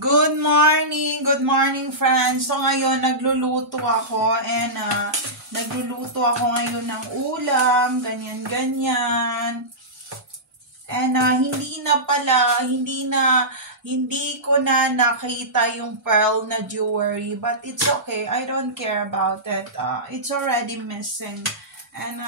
Good morning friends. So ngayon nagluluto ako and nagluluto ako ngayon ng ulam, ganyan-ganyan. And hindi ko na nakita yung pearl na jewelry, but it's okay. I don't care about it. It's already missing. And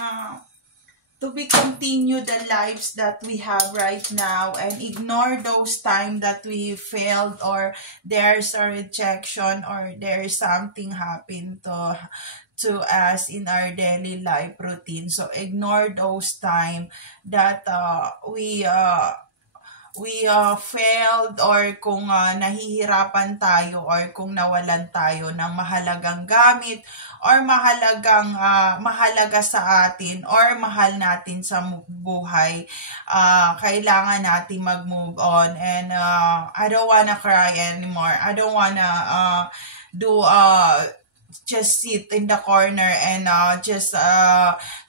to be continue the lives that we have right now and ignore those time that we failed or there's a rejection or there's something happened to us in our daily life routine. So ignore those time that we failed or kung nahihirapan tayo or kung nawalan tayo ng mahalagang gamit or mahalaga sa atin or mahal natin sa buhay. Kailangan natin mag-move on and I don't wanna cry anymore. I don't wanna just sit in the corner and just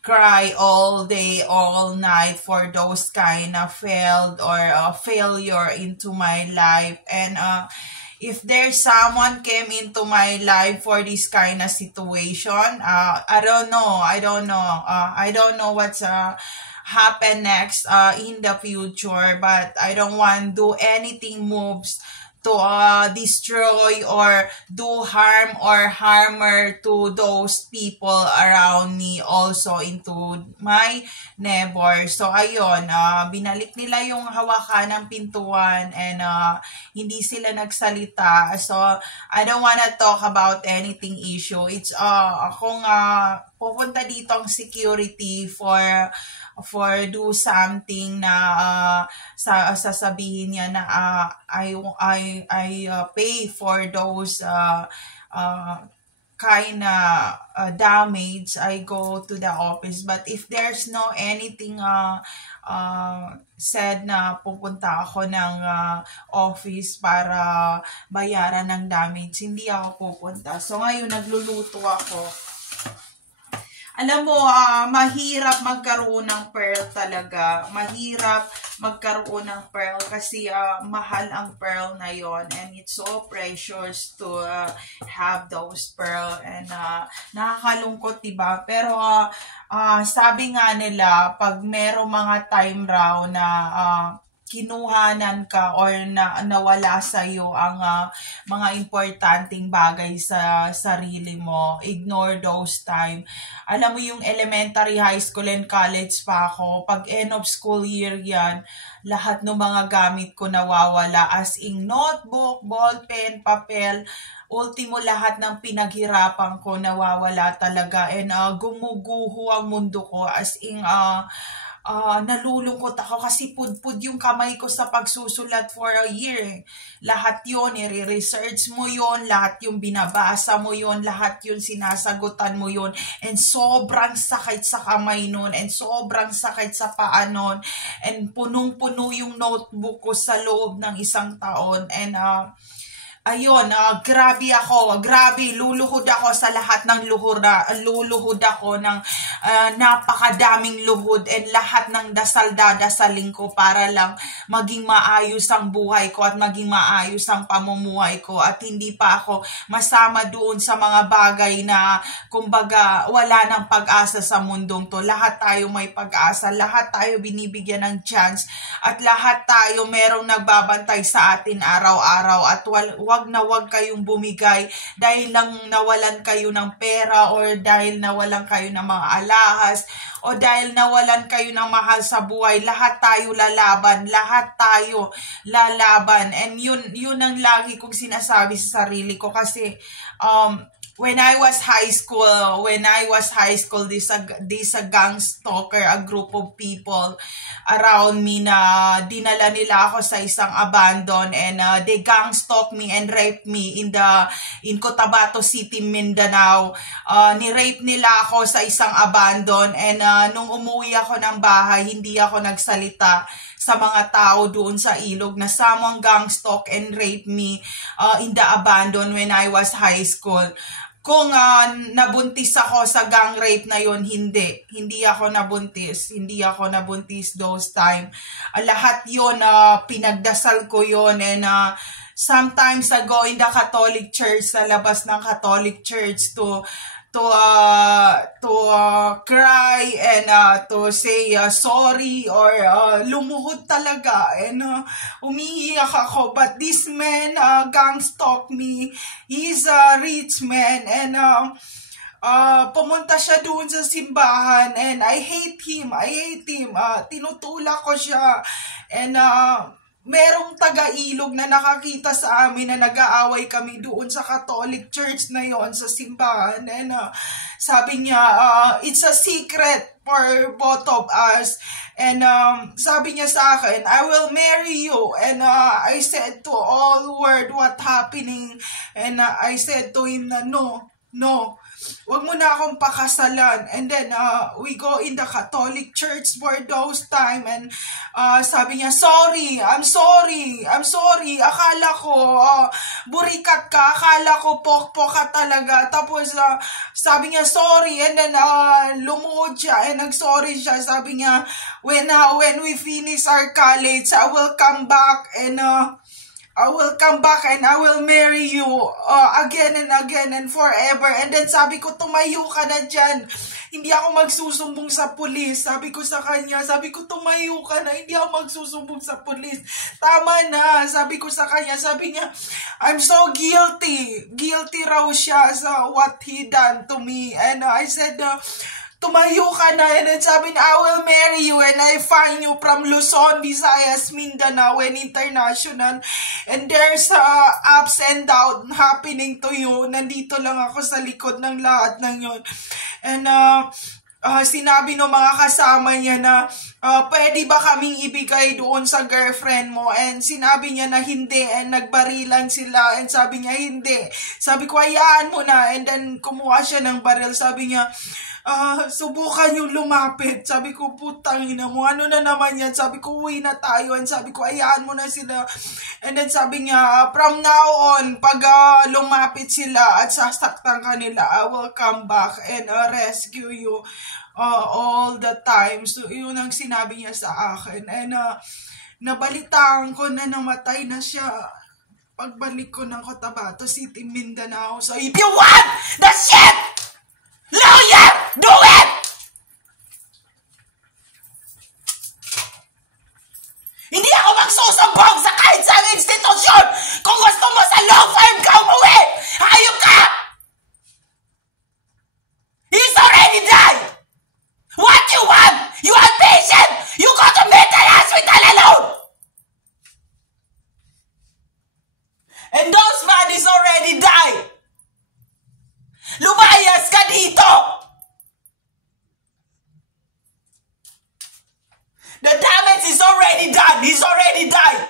cry all day, all night for those kind of failed or failure into my life. And if there's someone came into my life for this kind of situation, I don't know. I don't know what's happen next in the future, but I don't want to do anything moves to destroy or do harm or harmer to those people around me, also into my neighbor. So ayun, binalik nila yung hawakan ng pintuan and hindi sila nagsalita. So I don't wanna talk about anything issue. It's kung pupunta dito ang security for do something na sasabihin niya na I pay for those kind of damage, I go to the office. But if there's no anything said na pupunta ako ng office para bayaran ng damage, hindi ako pupunta. So ngayon nagluluto ako. Alam mo, mahirap magkaroon ng pearl talaga. Mahirap magkaroon ng pearl kasi mahal ang pearl na yon, and it's so precious to have those pearl. And nakakalungkot, diba? Pero sabi nga nila, pag merong mga time raw na kinuhanan ka or nawala sa iyo ang mga importanteng bagay sa sarili mo, ignore those time. Alam mo yung elementary, high school, and college pa ako, pag end of school year yan, lahat ng mga gamit ko nawawala, as in notebook, ballpen, papel, ultimo lahat ng pinaghirapan ko nawawala talaga. And gumuguho ang mundo ko, as in nalulungkot ako kasi pudpud yung kamay ko sa pagsusulat for a year. Lahat yun, i-research mo yun, lahat yung binabasa mo yun, lahat yun sinasagutan mo yun, and sobrang sakit sa kamay nun, and sobrang sakit sa paa nun, and punong-puno yung notebook ko sa loob ng isang taon. And ayun, grabe ako, luluhod ako sa lahat ng luluhod ako ng napakadaming luhod, and lahat ng dasalin ko para lang maging maayos ang buhay ko at maging maayos ang pamumuhay ko, at hindi pa ako masama doon sa mga bagay na kumbaga wala ng pag-asa sa mundong to. Lahat tayo may pag-asa, lahat tayo binibigyan ng chance, at lahat tayo merong nagbabantay sa atin araw-araw, at wag kayong bumigay dahil lang nawalan kayo ng pera or dahil nawalan kayo ng mga alahas o dahil nawalan kayo ng mahal sa buhay. Lahat tayo lalaban, and yun ang lagi kong sinasabi sa sarili ko kasi when I was high school, this a gang stalker, a group of people around me na dinala nila ako sa isang abandon, and they gang stalk me and rape me in Cotabato City, Mindanao. Ni-rape nila ako sa isang abandon, and nung umuwi ako ng bahay, hindi ako nagsalita sa mga tao doon sa ilog na someone gang stalk and rape me in the abandon when I was high school. Kung nabuntis ako sa gang rape na yon, hindi ako nabuntis those time. Lahat yon, pinagdasal ko yon, and sometimes I go in the Catholic Church, sa labas ng Catholic Church to cry and to say sorry or lumuhod talaga and umiiyak ako. But this man gang stalk me. He's a rich man and pumunta siya doon sa simbahan and I hate him. Tinutulak ko siya and merong taga-Ilog na nakakita sa amin na nag-aaway kami doon sa Catholic Church na yon sa simbahan. And sabi niya, it's a secret for both of us. And sabi niya sa akin, I will marry you. And I said to all world what happening. And I said to him na no. Wag mo na akong pakasalan. And then, we go in the Catholic Church for those time. And sabi niya, I'm sorry. Akala ko, burikat ka. Akala ko, pokpok ka talaga. Tapos, sabi niya, sorry. And then, lumuhod siya. And nag-sorry siya. Sabi niya, when we finish our college, I will come back and I will marry you again and again and forever. And then sabi ko, tumayo ka na dyan. Hindi ako magsusumbong sa pulis. Sabi ko sa kanya, tumayo ka na. Hindi ako magsusumbong sa pulis. Tama na. Sabi ko sa kanya, sabi niya, I'm so guilty. Guilty raw siya sa what he done to me. And I said, tumayo ka na. And then sabi niya, I will marry you and I find you from Luzon, Visayas, Mindanao and international. And there's ups and downs happening to you. Nandito lang ako sa likod ng lahat ng yun. And sinabi ng mga kasama niya na pwede ba kaming ibigay doon sa girlfriend mo? And sinabi niya na hindi and nagbarilan sila and sabi niya hindi. Sabi ko, hayaan mo na. And then kumuha siya ng baril. Sabi niya, subukan yung lumapit. Sabi ko, putang ina mo, ano na naman yan? Sabi ko, uwi na tayo. And sabi ko, hayaan mo na sila. And then sabi niya, from now on, pag lumapit sila at sasaktan kanila, I will come back and rescue you all the time. So, yun ang sinabi niya sa akin. And nabalitaan ko na namatay na siya pagbalik ko ng Cotabato City, Mindanao. So, if you want the shit, lawyer, do it! Hindi ako magsusumbong sa kahit sa institusyon. Kung gusto mo sa law firm ka umuwi, hayop ka! He's already died! What you want? You want patient? You go to mental hospital alone! And those bodies already died! Lumayas ka dito! The damage is already done. He's already died.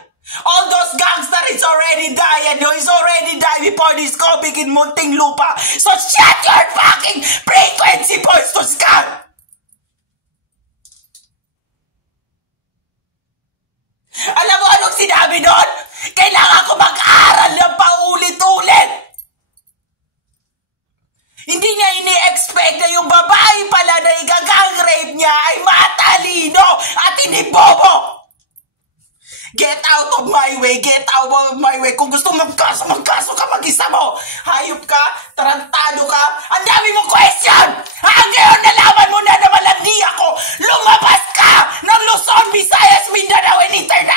All those gangsters is already died and he's already died before this COVID in Muntinlupa. So shut your fucking frequency voice to Scott! Alam mo anong sinabi doon? Kailangan ko mag-aral ng paulit-ulit. Hindi niya ini-expect na yung babae pala na igagang rape niya ay matalino at hindi bobo. Get out of my way, get out of my way. Kung gusto magkaso ka mag-isa mo. Hayop ka, tarantado ka, ang dami mong question. Ngayon nalaman mo na malandi ako. Lumabas ka ng Luzon, Visayas, Mindanao and international.